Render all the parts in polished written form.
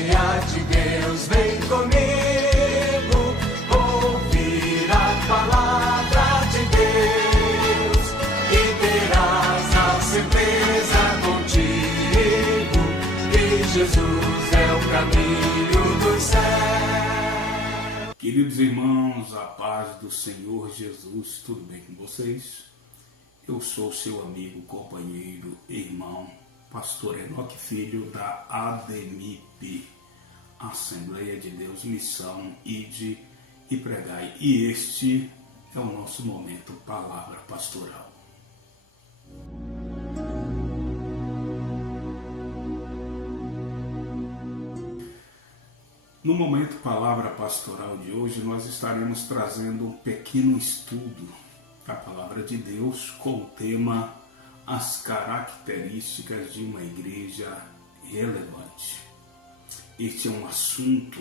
Assembleia de Deus, vem comigo, ouvir a palavra de Deus, e terás a certeza contigo que Jesus é o caminho do céu. Queridos irmãos, a paz do Senhor Jesus, tudo bem com vocês? Eu sou seu amigo, companheiro, irmão, pastor Enoque Filho da ADMIP, Assembleia de Deus, Missão, Ide e Pregai. E este é o nosso momento Palavra Pastoral. No momento Palavra Pastoral de hoje, nós estaremos trazendo um pequeno estudo da Palavra de Deus com o tema As características de uma igreja relevante. Este é um assunto,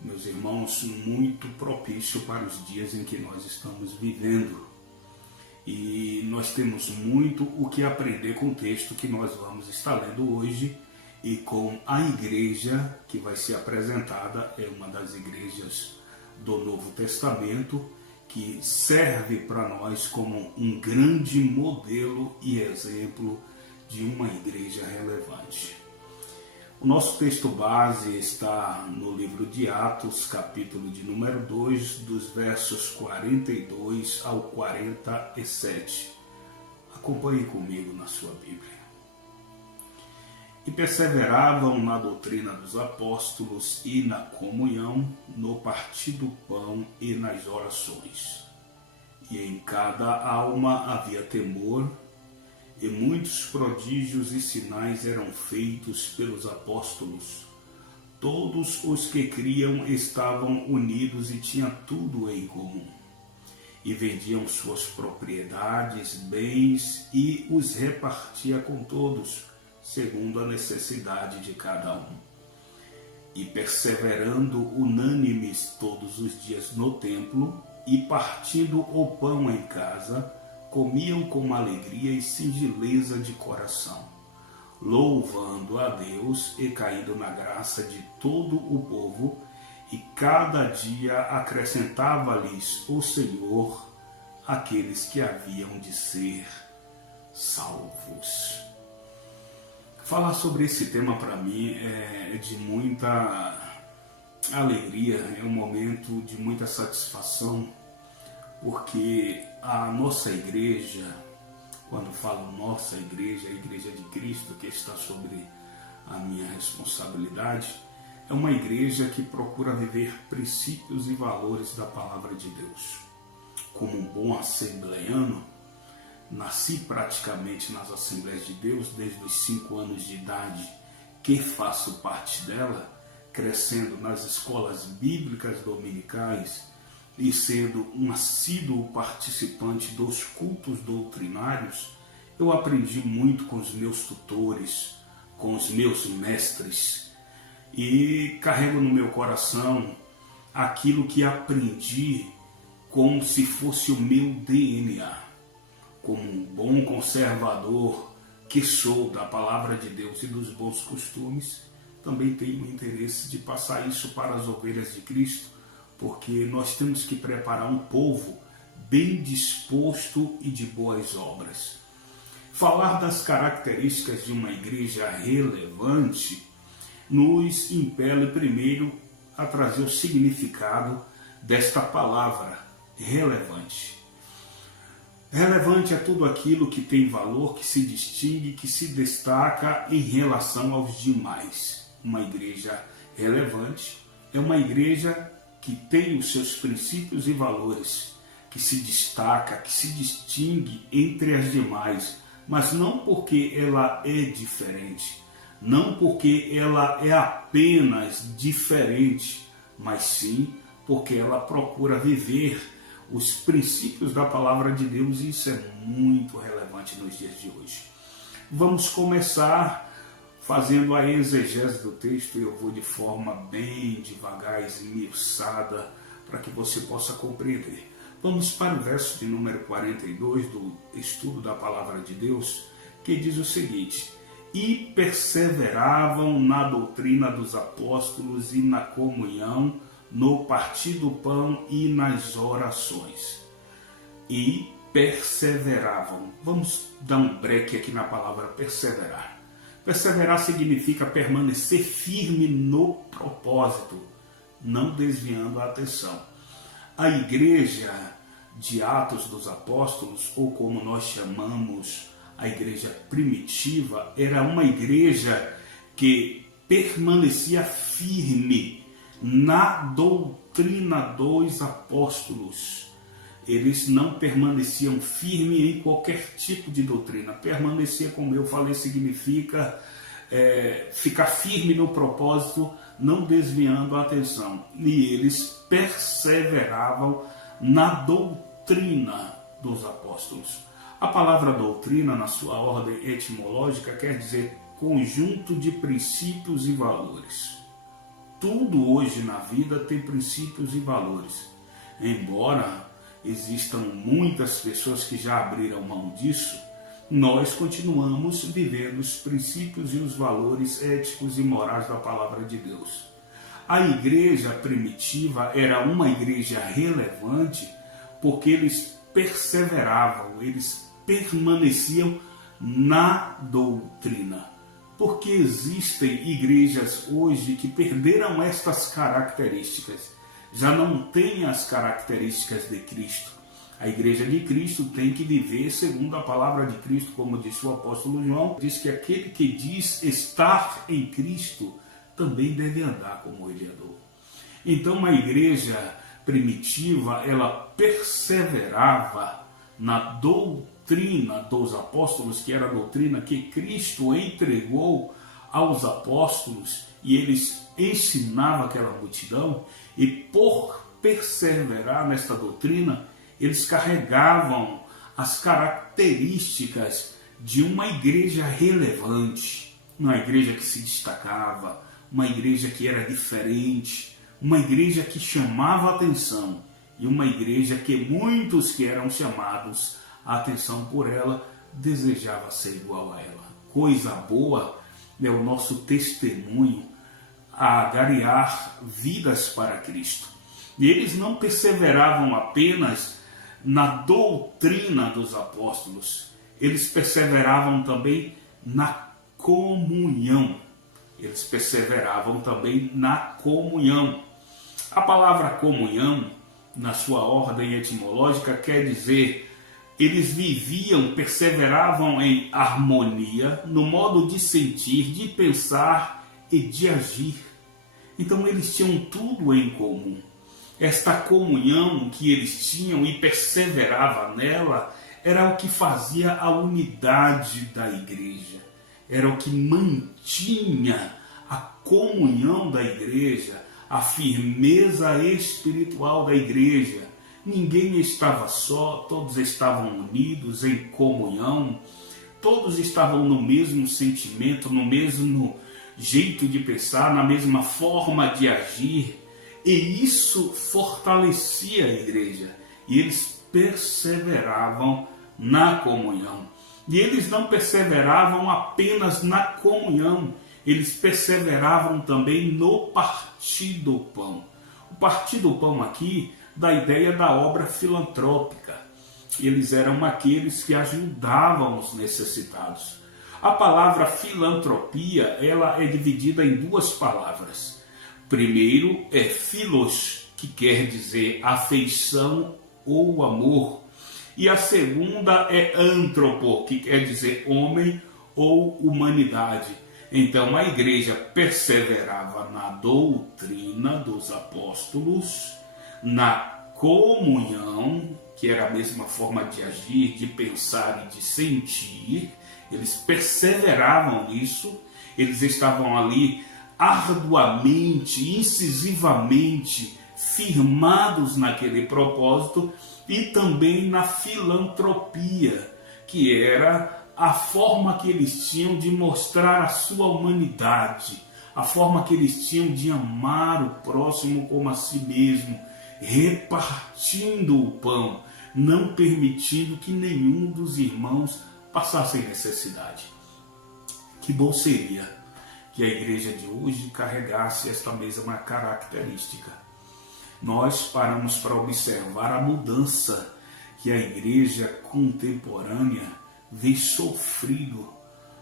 meus irmãos, muito propício para os dias em que nós estamos vivendo. E nós temos muito o que aprender com o texto que nós vamos estar lendo hoje e com a igreja que vai ser apresentada, é uma das igrejas do Novo Testamento, que serve para nós como um grande modelo e exemplo de uma igreja relevante. O nosso texto base está no livro de Atos, capítulo de número 2, dos versos 42 ao 47. Acompanhe comigo na sua Bíblia. E perseveravam na doutrina dos apóstolos e na comunhão, no partir do pão e nas orações. E em cada alma havia temor, e muitos prodígios e sinais eram feitos pelos apóstolos. Todos os que criam estavam unidos e tinham tudo em comum. E vendiam suas propriedades, bens, e os repartia com todos, segundo a necessidade de cada um. E perseverando unânimes todos os dias no templo, e partindo o pão em casa, comiam com alegria e singeleza de coração, louvando a Deus e caindo na graça de todo o povo, e cada dia acrescentava-lhes o Senhor aqueles que haviam de ser salvos. Falar sobre esse tema para mim é de muita alegria, é um momento de muita satisfação, porque a nossa igreja, quando falo nossa igreja, a igreja de Cristo que está sobre a minha responsabilidade, é uma igreja que procura viver princípios e valores da palavra de Deus. Como um bom assembleiano, nasci praticamente nas Assembleias de Deus desde os 5 anos de idade, que faço parte dela, crescendo nas escolas bíblicas dominicais e sendo um assíduo participante dos cultos doutrinários. Eu aprendi muito com os meus tutores, com os meus mestres, e carrego no meu coração aquilo que aprendi como se fosse o meu DNA. Como um bom conservador que sou da palavra de Deus e dos bons costumes, também tenho interesse de passar isso para as ovelhas de Cristo, porque nós temos que preparar um povo bem disposto e de boas obras. Falar das características de uma igreja relevante nos impele primeiro a trazer o significado desta palavra, relevante. Relevante é tudo aquilo que tem valor, que se distingue, que se destaca em relação aos demais. Uma igreja relevante é uma igreja que tem os seus princípios e valores, que se destaca, que se distingue entre as demais, mas não porque ela é diferente, não porque ela é apenas diferente, mas sim porque ela procura viver os princípios da palavra de Deus, e isso é muito relevante nos dias de hoje. Vamos começar fazendo a exegese do texto, e eu vou de forma bem devagar, esmiuçada, para que você possa compreender. Vamos para o verso de número 42 do estudo da palavra de Deus, que diz o seguinte: e perseveravam na doutrina dos apóstolos e na comunhão, no partir do pão e nas orações. E perseveravam. Vamos dar um break aqui na palavra perseverar. Perseverar significa permanecer firme no propósito, não desviando a atenção. A igreja de Atos dos Apóstolos, ou como nós chamamos a igreja primitiva, era uma igreja que permanecia firme na doutrina dos apóstolos. Eles não permaneciam firmes em qualquer tipo de doutrina. Permanecer, como eu falei, significa ficar firme no propósito, não desviando a atenção. E eles perseveravam na doutrina dos apóstolos. A palavra doutrina, na sua ordem etimológica, quer dizer conjunto de princípios e valores. Tudo hoje na vida tem princípios e valores. Embora existam muitas pessoas que já abriram mão disso, nós continuamos vivendo os princípios e os valores éticos e morais da palavra de Deus. A igreja primitiva era uma igreja relevante porque eles perseveravam, eles permaneciam na doutrina. Porque existem igrejas hoje que perderam estas características, já não têm as características de Cristo. A igreja de Cristo tem que viver segundo a palavra de Cristo, como disse o apóstolo João, diz que aquele que diz estar em Cristo também deve andar como ele andou. Então a igreja primitiva, ela perseverava na doutrina dos apóstolos, que era a doutrina que Cristo entregou aos apóstolos, e eles ensinavam aquela multidão, e por perseverar nesta doutrina, eles carregavam as características de uma igreja relevante, uma igreja que se destacava, uma igreja que era diferente, uma igreja que chamava atenção, e uma igreja que muitos que eram chamados a atenção por ela desejava ser igual a ela. Coisa boa é o nosso testemunho a agariar vidas para Cristo. E eles não perseveravam apenas na doutrina dos apóstolos, eles perseveravam também na comunhão. Eles perseveravam também na comunhão. A palavra comunhão, na sua ordem etimológica, quer dizer eles viviam, perseveravam em harmonia, no modo de sentir, de pensar e de agir. Então eles tinham tudo em comum. Esta comunhão que eles tinham e perseveravam nela era o que fazia a unidade da igreja. Era o que mantinha a comunhão da igreja, a firmeza espiritual da igreja. Ninguém estava só, todos estavam unidos em comunhão, todos estavam no mesmo sentimento, no mesmo jeito de pensar, na mesma forma de agir, e isso fortalecia a igreja, e eles perseveravam na comunhão. E eles não perseveravam apenas na comunhão, eles perseveravam também no partir do pão. O partir do pão aqui da ideia da obra filantrópica. Eles eram aqueles que ajudavam os necessitados. A palavra filantropia, ela é dividida em duas palavras. Primeiro é philos, que quer dizer afeição ou amor. E a segunda é anthropo, que quer dizer homem ou humanidade. Então a igreja perseverava na doutrina dos apóstolos, na comunhão, que era a mesma forma de agir, de pensar e de sentir. Eles perseveravam nisso, eles estavam ali arduamente, incisivamente firmados naquele propósito, e também na filantropia, que era a forma que eles tinham de mostrar a sua humanidade, a forma que eles tinham de amar o próximo como a si mesmo, repartindo o pão, não permitindo que nenhum dos irmãos passasse necessidade. Que bom seria que a igreja de hoje carregasse esta mesma característica. Nós paramos para observar a mudança que a igreja contemporânea vem sofrido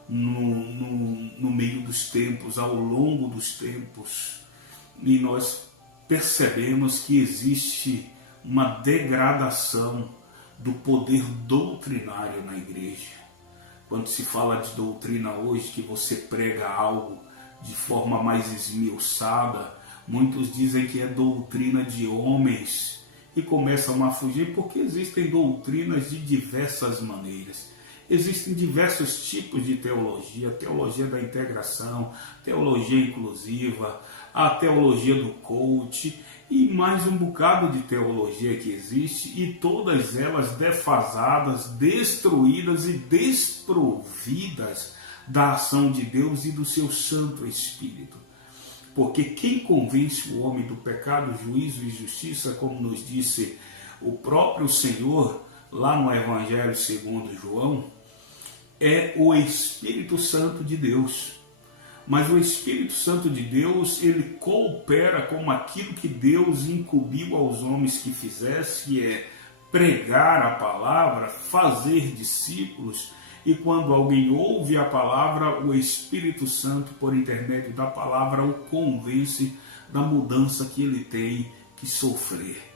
no meio dos tempos, ao longo dos tempos. E nós percebemos que existe uma degradação do poder doutrinário na igreja. Quando se fala de doutrina hoje, que você prega algo de forma mais esmiuçada, muitos dizem que é doutrina de homens e começam a fugir porque existem doutrinas de diversas maneiras. Existem diversos tipos de teologia, teologia da integração, teologia inclusiva, a teologia do coach e mais um bocado de teologia que existe, e todas elas defasadas, destruídas e desprovidas da ação de Deus e do seu Santo Espírito. Porque quem convence o homem do pecado, juízo e justiça, como nos disse o próprio Senhor lá no Evangelho segundo João, é o Espírito Santo de Deus. Mas o Espírito Santo de Deus, ele coopera com aquilo que Deus incumbiu aos homens que fizesse, que é pregar a palavra, fazer discípulos. E quando alguém ouve a palavra, o Espírito Santo, por intermédio da palavra, o convence da mudança que ele tem que sofrer.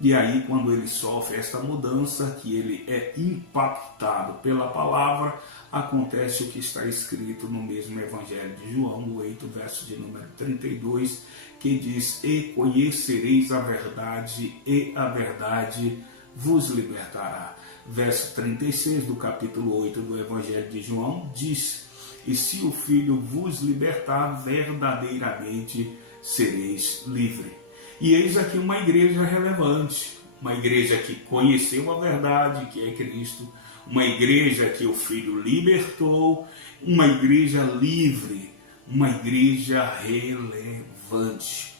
E aí, quando ele sofre esta mudança, que ele é impactado pela palavra, acontece o que está escrito no mesmo Evangelho de João, 8, verso de número 32, que diz: e conhecereis a verdade, e a verdade vos libertará. Verso 36 do capítulo 8 do Evangelho de João diz: e se o Filho vos libertar, verdadeiramente sereis livres. E eis aqui uma igreja relevante, uma igreja que conheceu a verdade, que é Cristo, uma igreja que o Filho libertou, uma igreja livre, uma igreja relevante.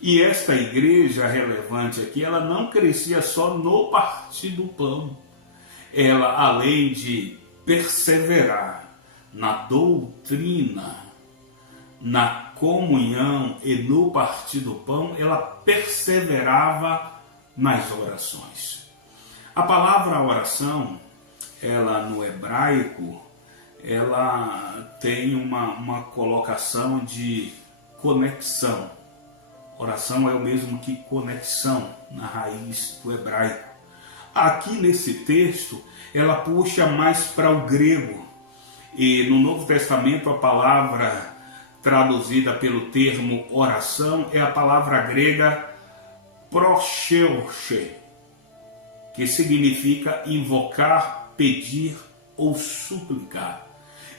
E esta igreja relevante aqui, ela não crescia só no partir do pão. Ela, além de perseverar na doutrina, na comunhão e no partir do pão, ela perseverava nas orações. A palavra oração, ela no hebraico, ela tem uma colocação de conexão. Oração é o mesmo que conexão na raiz do hebraico. Aqui nesse texto, ela puxa mais para o grego. E no Novo Testamento, a palavra traduzida pelo termo oração é a palavra grega prosheuche, que significa invocar, pedir ou suplicar.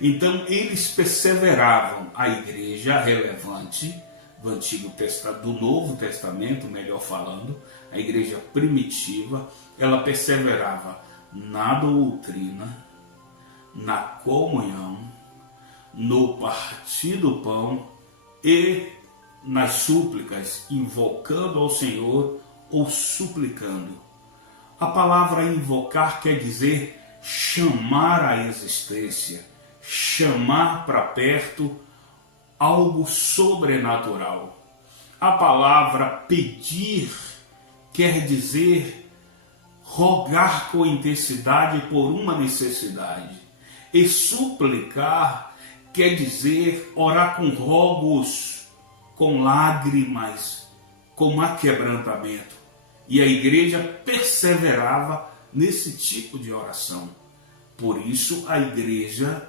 Então eles perseveravam, a igreja relevante do Novo Testamento, melhor falando, a igreja primitiva, ela perseverava na doutrina, na comunhão, no partir do pão e nas súplicas, invocando ao Senhor ou suplicando. A palavra invocar quer dizer chamar à existência, chamar para perto algo sobrenatural. A palavra pedir quer dizer rogar com intensidade por uma necessidade. E suplicar quer dizer orar com rogos, com lágrimas, com aquebrantamento. E a igreja perseverava nesse tipo de oração. Por isso a igreja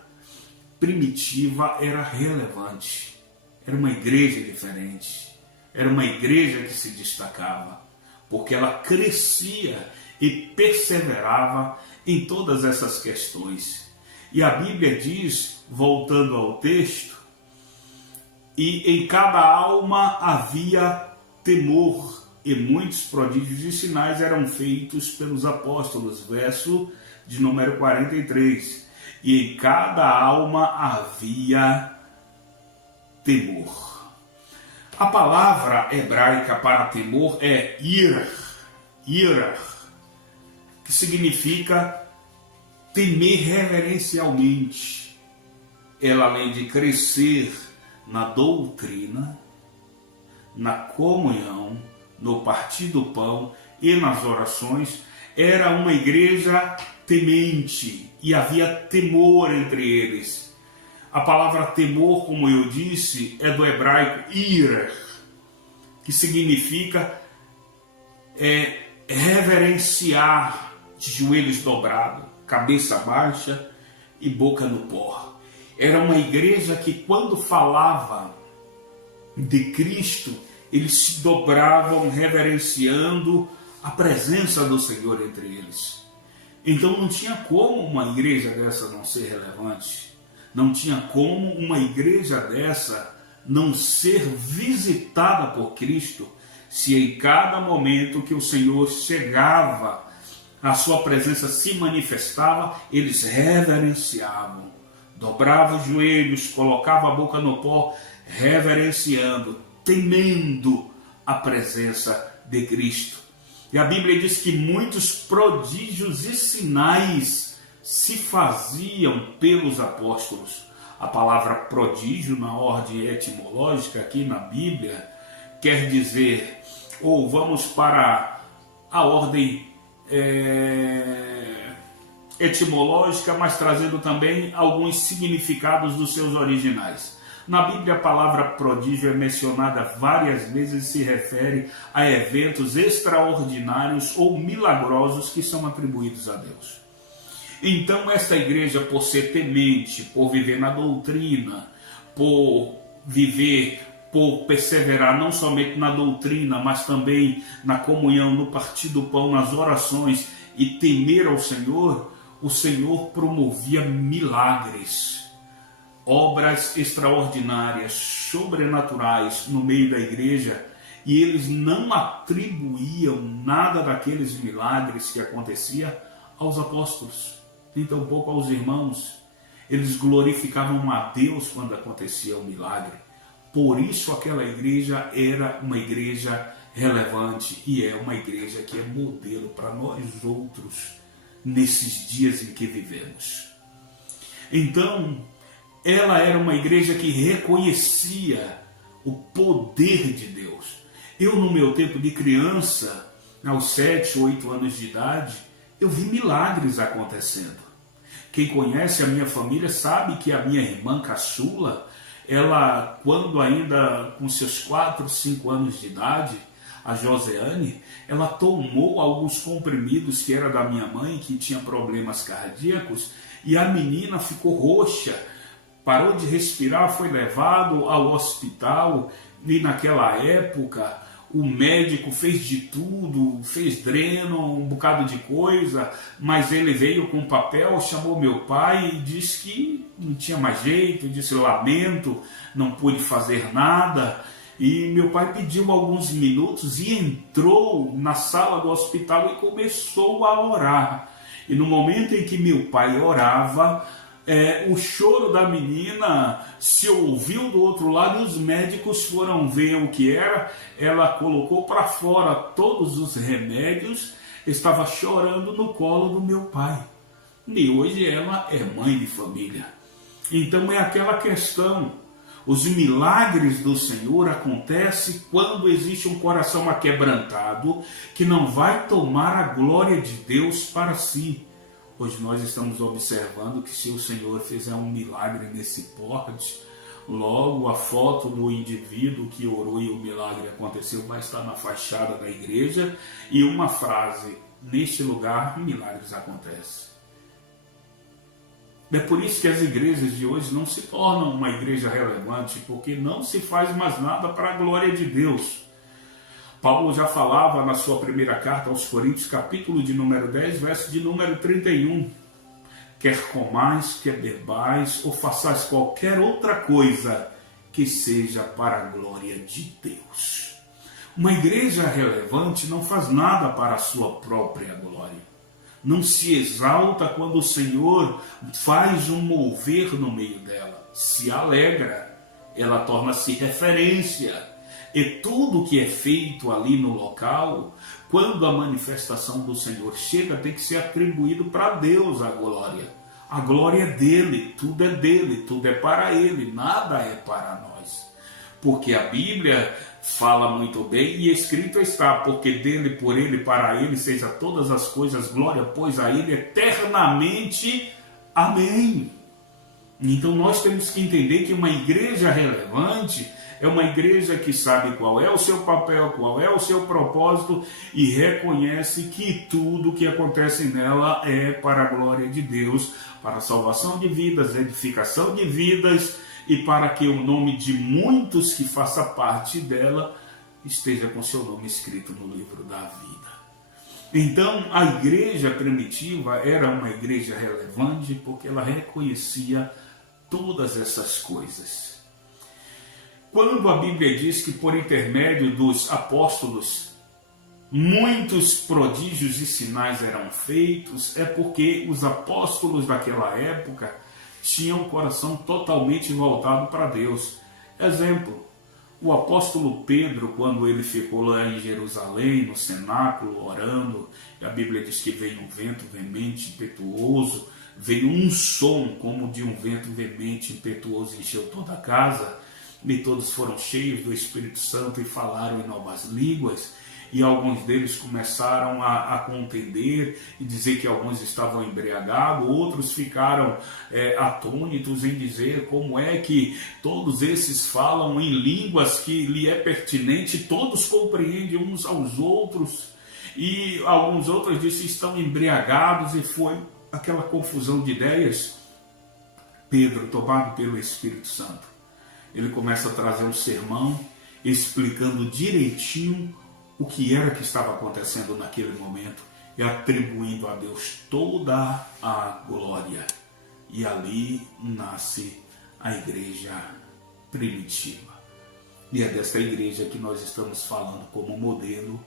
primitiva era relevante. Era uma igreja diferente. Era uma igreja que se destacava, porque ela crescia e perseverava em todas essas questões. E a Bíblia diz, voltando ao texto, e em cada alma havia temor, e muitos prodígios e sinais eram feitos pelos apóstolos. Verso de número 43. E em cada alma havia temor. A palavra hebraica para temor é ira, que significa temer reverencialmente. ela, além de crescer na doutrina, na comunhão, no partir do pão e nas orações, era uma igreja temente e havia temor entre eles. A palavra temor, como eu disse, é do hebraico ira, que significa reverenciar de joelhos dobrados, cabeça baixa e boca no pó. Era uma igreja que, quando falava de Cristo, eles se dobravam reverenciando a presença do Senhor entre eles. Então não tinha como uma igreja dessa não ser relevante. Não tinha como uma igreja dessa não ser visitada por Cristo, se em cada momento que o Senhor chegava, a sua presença se manifestava, eles reverenciavam, dobravam os joelhos, colocavam a boca no pó, reverenciando, temendo a presença de Cristo. E a Bíblia diz que muitos prodígios e sinais se faziam pelos apóstolos. A palavra prodígio, na ordem etimológica aqui na Bíblia, quer dizer, ou vamos para a ordem etimológica, mas trazendo também alguns significados dos seus originais. Na Bíblia, a palavra prodígio é mencionada várias vezes e se refere a eventos extraordinários ou milagrosos que são atribuídos a Deus. Então, esta igreja, por ser temente, por viver na doutrina, por perseverar não somente na doutrina, mas também na comunhão, no partir do pão, nas orações e temer ao Senhor, o Senhor promovia milagres, obras extraordinárias, sobrenaturais no meio da igreja, e eles não atribuíam nada daqueles milagres que acontecia aos apóstolos, nem tampouco aos irmãos. Eles glorificavam a Deus quando acontecia o milagre. Por isso aquela igreja era uma igreja relevante e é uma igreja que é modelo para nós outros nesses dias em que vivemos. Então, ela era uma igreja que reconhecia o poder de Deus. Eu, no meu tempo de criança, aos 7, 8 anos de idade, eu vi milagres acontecendo. Quem conhece a minha família sabe que a minha irmã caçula, ela, quando ainda com seus 4, 5 anos de idade, a Joseane, ela tomou alguns comprimidos que era da minha mãe, que tinha problemas cardíacos, e a menina ficou roxa, parou de respirar, foi levado ao hospital, e naquela época o médico fez de tudo, fez dreno, um bocado de coisa, mas ele veio com papel, chamou meu pai e disse que não tinha mais jeito, disse lamento, não pude fazer nada. E meu pai pediu alguns minutos e entrou na sala do hospital e começou a orar. E no momento em que meu pai orava, o choro da menina se ouviu do outro lado e os médicos foram ver o que era. Ela colocou para fora todos os remédios, estava chorando no colo do meu pai. E hoje ela é mãe de família. Então é aquela questão. Os milagres do Senhor acontecem quando existe um coração aquebrantado que não vai tomar a glória de Deus para si. Hoje nós estamos observando que se o Senhor fizer um milagre nesse porte, logo a foto do indivíduo que orou e o milagre aconteceu vai estar na fachada da igreja e uma frase: neste lugar milagres acontecem. É por isso que as igrejas de hoje não se tornam uma igreja relevante, porque não se faz mais nada para a glória de Deus. Paulo já falava na sua primeira carta aos Coríntios, capítulo de número 10, verso de número 31. Quer comais, quer bebais, ou façais qualquer outra coisa que seja para a glória de Deus. Uma igreja relevante não faz nada para a sua própria glória. Não se exalta quando o Senhor faz um mover no meio dela. Se alegra, ela torna-se referência. E tudo que é feito ali no local, quando a manifestação do Senhor chega, tem que ser atribuído para Deus a glória. A glória é dele, tudo é para ele, nada é para nós. Porque a Bíblia fala muito bem e escrito está, porque dele, por ele, para ele, seja todas as coisas, glória, pois a ele eternamente. Amém. Então nós temos que entender que uma igreja relevante é uma igreja que sabe qual é o seu papel, qual é o seu propósito e reconhece que tudo que acontece nela é para a glória de Deus, para a salvação de vidas, edificação de vidas e para que o nome de muitos que faça parte dela esteja com seu nome escrito no livro da vida. Então a igreja primitiva era uma igreja relevante porque ela reconhecia todas essas coisas. Quando a Bíblia diz que por intermédio dos apóstolos muitos prodígios e sinais eram feitos, é porque os apóstolos daquela época tinham o coração totalmente voltado para Deus. Exemplo, o apóstolo Pedro, quando ele ficou lá em Jerusalém, no cenáculo, orando, a Bíblia diz que veio um vento veemente, impetuoso, veio um som como de um vento veemente, impetuoso, encheu toda a casa, e todos foram cheios do Espírito Santo e falaram em novas línguas, e alguns deles começaram a contender e dizer que alguns estavam embriagados, outros ficaram atônitos em dizer como é que todos esses falam em línguas que lhe é pertinente, todos compreendem uns aos outros, e alguns outros disseram estão embriagados, e foi aquela confusão de ideias. Pedro, tomado pelo Espírito Santo, ele começa a trazer um sermão explicando direitinho o que era que estava acontecendo naquele momento e atribuindo a Deus toda a glória. E ali nasce a igreja primitiva. E é desta igreja que nós estamos falando como modelo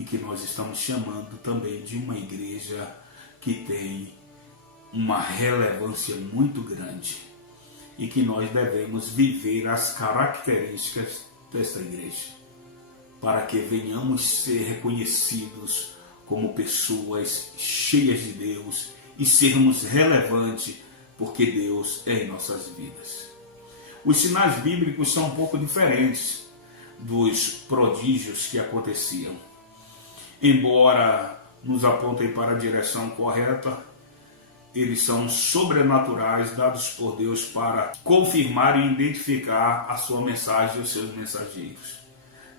e que nós estamos chamando também de uma igreja que tem uma relevância muito grande e que nós devemos viver as características desta igreja, para que venhamos ser reconhecidos como pessoas cheias de Deus e sermos relevantes, porque Deus é em nossas vidas. Os sinais bíblicos são um pouco diferentes dos prodígios que aconteciam. Embora nos apontem para a direção correta, eles são sobrenaturais, dados por Deus para confirmar e identificar a sua mensagem e os seus mensageiros.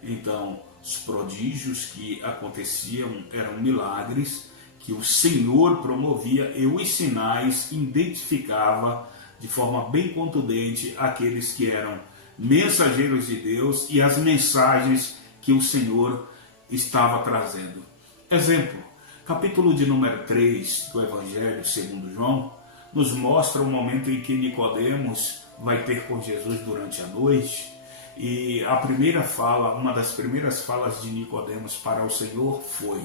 Então, os prodígios que aconteciam eram milagres que o Senhor promovia e os sinais identificava de forma bem contundente aqueles que eram mensageiros de Deus e as mensagens que o Senhor estava trazendo. Exemplo, capítulo de número 3 do Evangelho segundo João, nos mostra o momento em que Nicodemos vai ter com Jesus durante a noite. E a primeira fala, uma das primeiras falas de Nicodemos para o Senhor foi: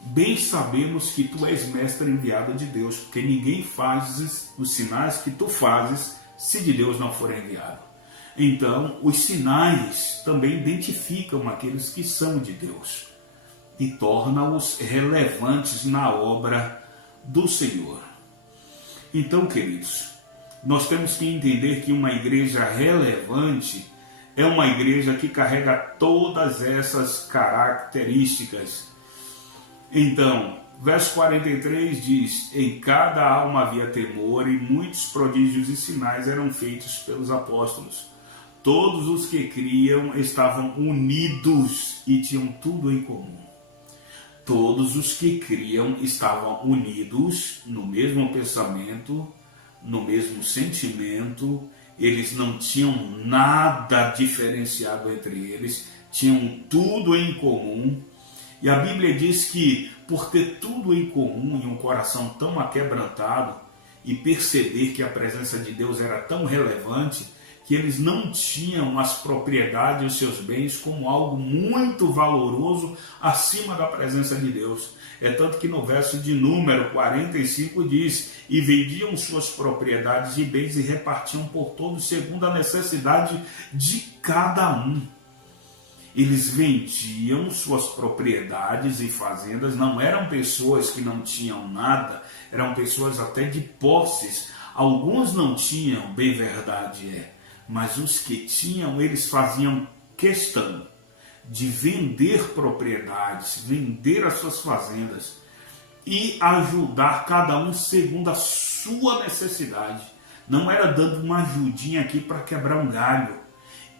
bem sabemos que tu és mestre enviado de Deus, porque ninguém faz os sinais que tu fazes se de Deus não for enviado. Então, os sinais também identificam aqueles que são de Deus e tornam-os relevantes na obra do Senhor. Então, queridos, nós temos que entender que uma igreja relevante é uma igreja que carrega todas essas características. Então, verso 43 diz: em cada alma havia temor, e muitos prodígios e sinais eram feitos pelos apóstolos. Todos os que criam estavam unidos e tinham tudo em comum. Todos os que criam estavam unidos no mesmo pensamento, no mesmo sentimento, eles não tinham nada diferenciado entre eles, tinham tudo em comum. E a Bíblia diz que, por ter tudo em comum e um coração tão aquebrantado, e perceber que a presença de Deus era tão relevante, que eles não tinham as propriedades e os seus bens como algo muito valoroso acima da presença de Deus. É tanto que no verso de número 45 diz: e vendiam suas propriedades e bens e repartiam por todos segundo a necessidade de cada um. Eles vendiam suas propriedades e fazendas, não eram pessoas que não tinham nada, eram pessoas até de posses. Alguns não tinham, bem verdade é, mas os que tinham, eles faziam questão de vender propriedades, vender as suas fazendas e ajudar cada um segundo a sua necessidade. Não era dando uma ajudinha aqui para quebrar um galho.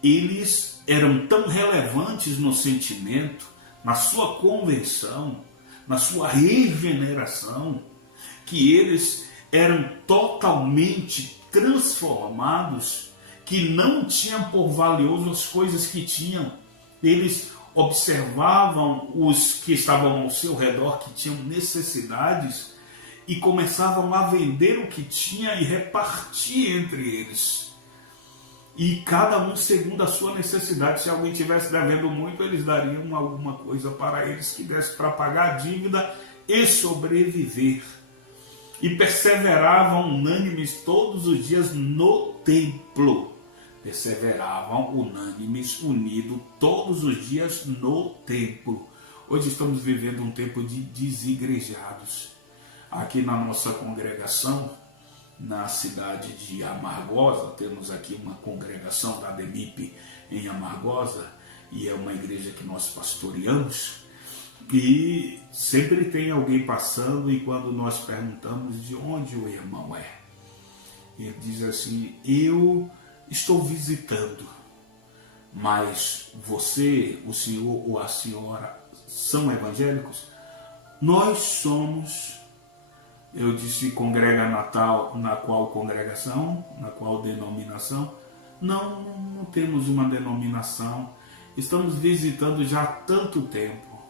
Eles eram tão relevantes no sentimento, na sua conversão, na sua regeneração, que eles eram totalmente transformados, que não tinham por valioso as coisas que tinham. Eles observavam os que estavam ao seu redor, que tinham necessidades, e começavam a vender o que tinha e repartir entre eles. E cada um segundo a sua necessidade. Se alguém tivesse devendo muito, eles dariam alguma coisa para eles que desse para pagar a dívida e sobreviver. E perseveravam unânimes todos os dias no templo. Perseveravam unânimes, unidos todos os dias no templo. Hoje estamos vivendo um tempo de desigrejados. Aqui na nossa congregação, na cidade de Amargosa, temos aqui uma congregação da DEMIP em Amargosa, e é uma igreja que nós pastoreamos, e sempre tem alguém passando, e quando nós perguntamos de onde o irmão é, ele diz assim: eu estou visitando, mas você, o senhor ou a senhora são evangélicos? Nós somos. Eu disse: congrega Natal, na qual congregação, na qual denominação? Não temos uma denominação, estamos visitando já há tanto tempo.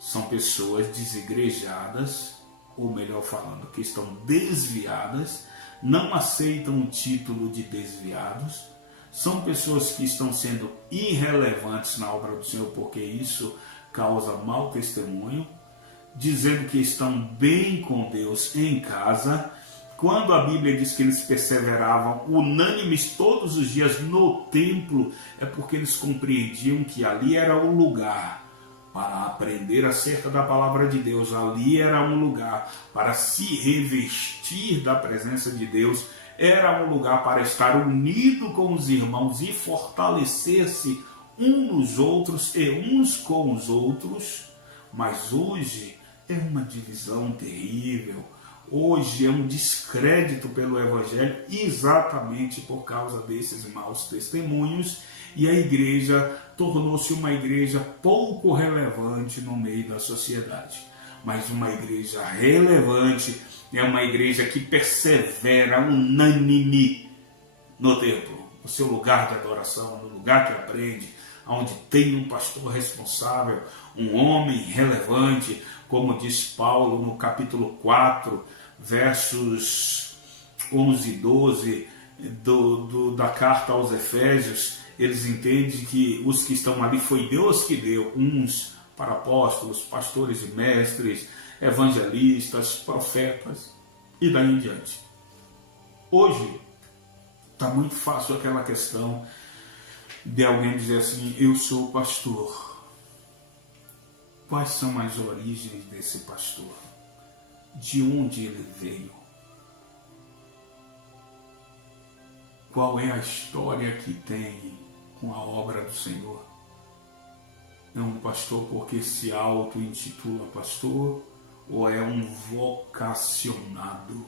São pessoas desigrejadas, ou melhor falando, que estão desviadas, não aceitam o título de desviados, são pessoas que estão sendo irrelevantes na obra do Senhor, porque isso causa mau testemunho, dizendo que estão bem com Deus em casa, quando a Bíblia diz que eles perseveravam unânimes todos os dias no templo, é porque eles compreendiam que ali era o lugar para aprender acerca da palavra de Deus, ali era um lugar para se revestir da presença de Deus, era um lugar para estar unido com os irmãos e fortalecer-se uns nos outros e uns com os outros. Mas hoje é uma divisão terrível, hoje é um descrédito pelo Evangelho, exatamente por causa desses maus testemunhos, e a igreja tornou-se uma igreja pouco relevante no meio da sociedade. Mas uma igreja relevante é uma igreja que persevera unânime no templo, no seu lugar de adoração, no lugar que aprende, onde tem um pastor responsável, um homem relevante, como diz Paulo no capítulo 4, versos 11 e 12 da carta aos Efésios. Eles entendem que os que estão ali foi Deus que deu, uns para apóstolos, pastores e mestres, evangelistas, profetas e daí em diante. Hoje está muito fácil aquela questão de alguém dizer assim: eu sou pastor. Quais são as origens desse pastor? De onde ele veio? Qual é a história que tem com a obra do Senhor? É um pastor porque se auto-intitula pastor, ou é um vocacionado?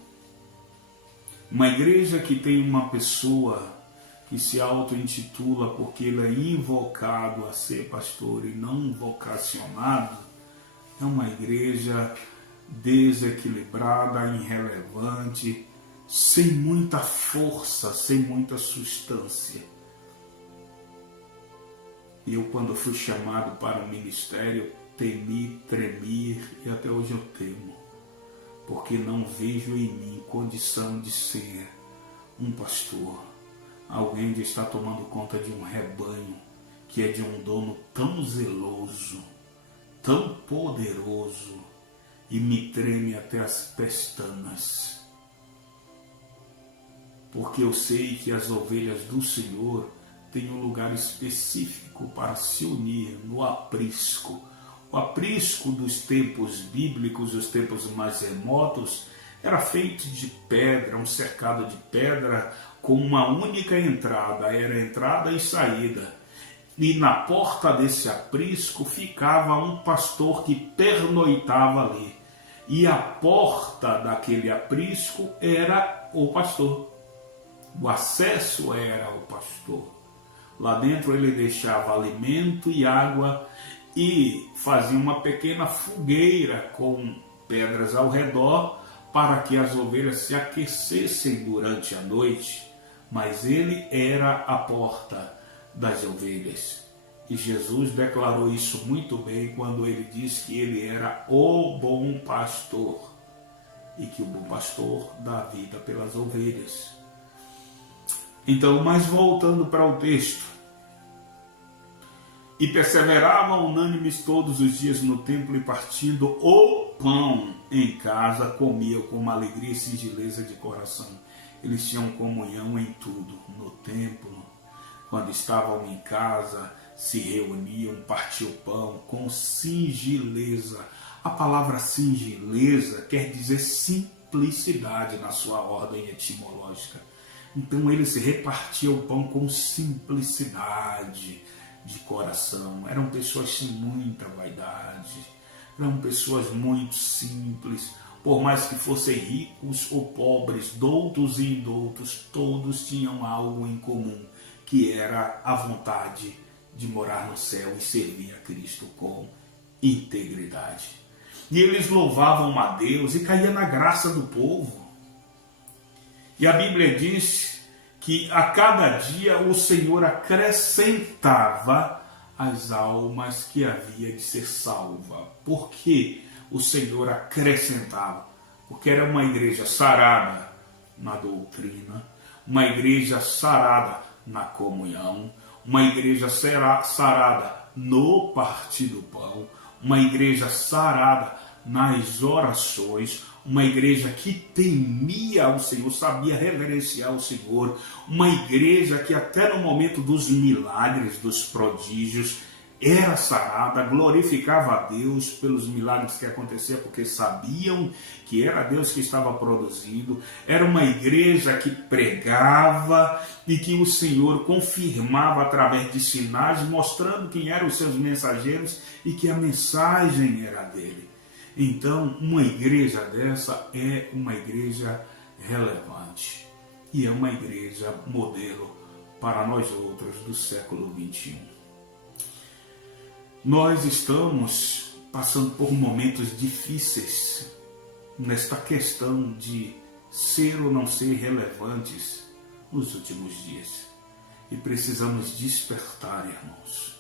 Uma igreja que tem uma pessoa que se auto-intitula porque ele é invocado a ser pastor e não vocacionado, é uma igreja desequilibrada, irrelevante, sem muita força, sem muita substância. Eu, quando fui chamado para o ministério, temi, tremi e até hoje eu temo, porque não vejo em mim condição de ser um pastor, alguém de estar tomando conta de um rebanho que é de um dono tão zeloso, tão poderoso, e me treme até as pestanas, porque eu sei que as ovelhas do Senhor tem um lugar específico para se unir no aprisco. O aprisco dos tempos bíblicos, os tempos mais remotos, era feito de pedra, um cercado de pedra com uma única entrada, era entrada e saída. E na porta desse aprisco ficava um pastor que pernoitava ali. E a porta daquele aprisco era o pastor. O acesso era o pastor. Lá dentro ele deixava alimento e água e fazia uma pequena fogueira com pedras ao redor para que as ovelhas se aquecessem durante a noite. Mas ele era a porta das ovelhas. E Jesus declarou isso muito bem quando ele disse que ele era o bom pastor e que o bom pastor dá vida pelas ovelhas. Então, mas voltando para o texto. E perseveravam unânimes todos os dias no templo e partindo o pão em casa, comiam com uma alegria e singeleza de coração. Eles tinham comunhão em tudo, no templo, quando estavam em casa, se reuniam, partiam o pão com singeleza. A palavra singeleza quer dizer simplicidade na sua ordem etimológica. Então eles repartiam o pão com simplicidade de coração. Eram pessoas sem muita vaidade, eram pessoas muito simples. Por mais que fossem ricos ou pobres, doutos e indoutos, todos tinham algo em comum, que era a vontade de morar no céu e servir a Cristo com integridade. E eles louvavam a Deus e caíam na graça do povo. E a Bíblia diz que a cada dia o Senhor acrescentava as almas que havia de ser salva. Por que o Senhor acrescentava? Porque era uma igreja sarada na doutrina, uma igreja sarada na comunhão, uma igreja sarada no partir do pão, uma igreja sarada nas orações, uma igreja que temia o Senhor, sabia reverenciar o Senhor, uma igreja que até no momento dos milagres, dos prodígios, era sarada, glorificava a Deus pelos milagres que aconteciam, porque sabiam que era Deus que estava produzindo. Era uma igreja que pregava e que o Senhor confirmava através de sinais, mostrando quem eram os seus mensageiros e que a mensagem era dele. Então, uma igreja dessa é uma igreja relevante e é uma igreja modelo para nós outros do século XXI. Nós estamos passando por momentos difíceis nesta questão de ser ou não ser relevantes nos últimos dias. E precisamos despertar, irmãos.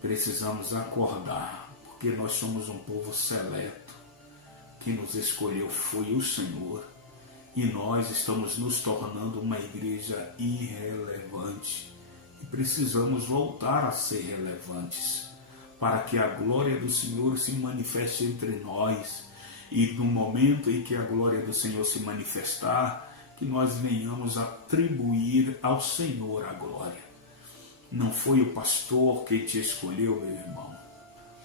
Precisamos acordar, porque nós somos um povo seleto. Quem nos escolheu foi o Senhor. E nós estamos nos tornando uma igreja irrelevante. E precisamos voltar a ser relevantes, para que a glória do Senhor se manifeste entre nós. E no momento em que a glória do Senhor se manifestar, que nós venhamos atribuir ao Senhor a glória. Não foi o pastor quem te escolheu, meu irmão.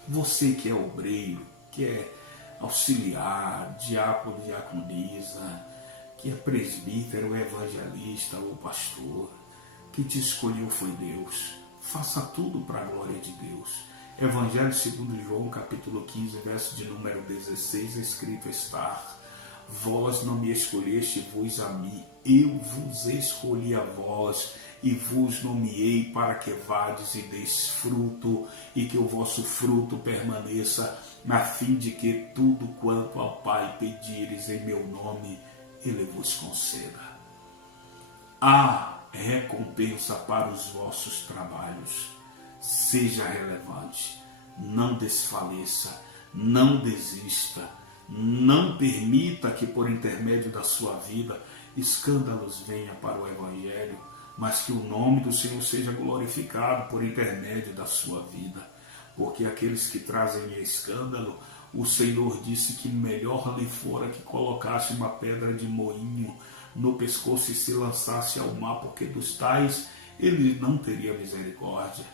Você que é obreiro, que é auxiliar, diácono, diaconisa, que é presbítero, evangelista ou pastor, quem te escolheu foi Deus. Faça tudo para a glória de Deus. Evangelho segundo João, capítulo 15, verso de número 16, escrito está: vós não me escolheste-vos a mim, eu vos escolhi a vós, e vos nomeei para que vades e deis fruto, e que o vosso fruto permaneça, a fim de que tudo quanto ao Pai pedires em meu nome, Ele vos conceda. Há recompensa para os vossos trabalhos. Seja relevante, não desfaleça, não desista, não permita que por intermédio da sua vida escândalos venham para o Evangelho, mas que o nome do Senhor seja glorificado por intermédio da sua vida, porque aqueles que trazem escândalo, o Senhor disse que melhor lhe fora que colocasse uma pedra de moinho no pescoço e se lançasse ao mar, porque dos tais ele não teria misericórdia.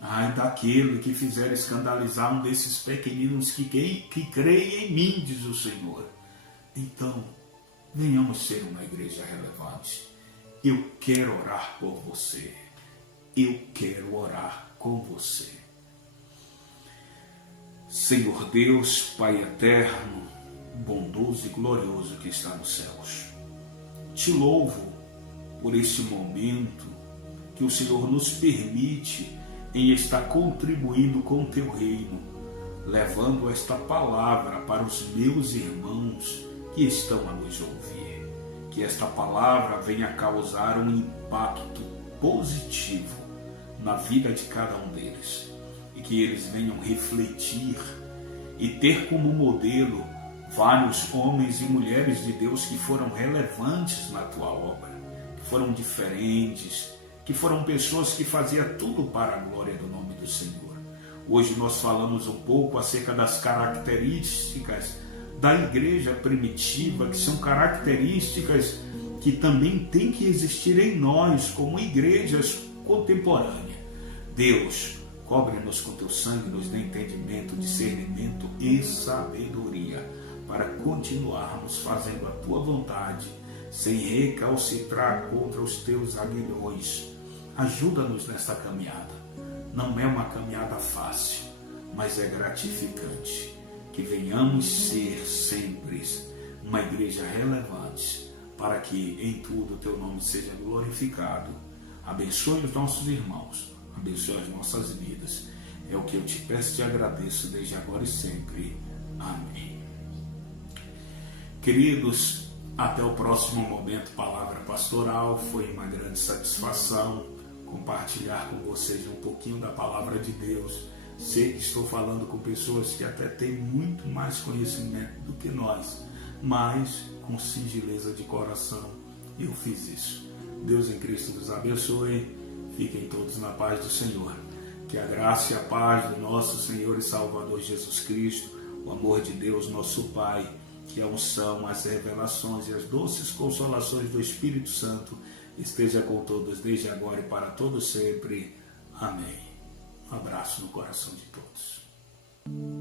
Ai daquele que fizer escandalizar um desses pequeninos que creem em mim, diz o Senhor. Então, venhamos ser uma igreja relevante. Eu quero orar por você. Eu quero orar com você. Senhor Deus, Pai eterno, bondoso e glorioso que está nos céus, te louvo por esse momento que o Senhor nos permite em estar contribuindo com o teu reino, levando esta palavra para os meus irmãos que estão a nos ouvir. Que esta palavra venha causar um impacto positivo na vida de cada um deles, e que eles venham refletir e ter como modelo vários homens e mulheres de Deus que foram relevantes na tua obra, que foram diferentes, que foram pessoas que faziam tudo para a glória do nome do Senhor. Hoje nós falamos um pouco acerca das características da igreja primitiva, que são características que também têm que existir em nós como igrejas contemporâneas. Deus, cobre-nos com teu sangue, nos dê entendimento, discernimento e sabedoria para continuarmos fazendo a tua vontade, sem recalcitrar contra os teus aguilhões. Ajuda-nos nesta caminhada. Não é uma caminhada fácil, mas é gratificante. Que venhamos ser sempre uma igreja relevante, para que em tudo o teu nome seja glorificado. Abençoe os nossos irmãos, abençoe as nossas vidas. É o que eu te peço e te agradeço desde agora e sempre. Amém. Queridos, até o próximo momento Palavra Pastoral. Foi uma grande satisfação compartilhar com vocês um pouquinho da Palavra de Deus. Sei que estou falando com pessoas que até têm muito mais conhecimento do que nós, mas com singeleza de coração eu fiz isso. Deus em Cristo vos abençoe. Fiquem todos na paz do Senhor. Que a graça e a paz do nosso Senhor e Salvador Jesus Cristo, o amor de Deus, nosso Pai, que a unção, as revelações e as doces consolações do Espírito Santo esteja com todos, desde agora e para todos sempre. Amém. Um abraço no coração de todos.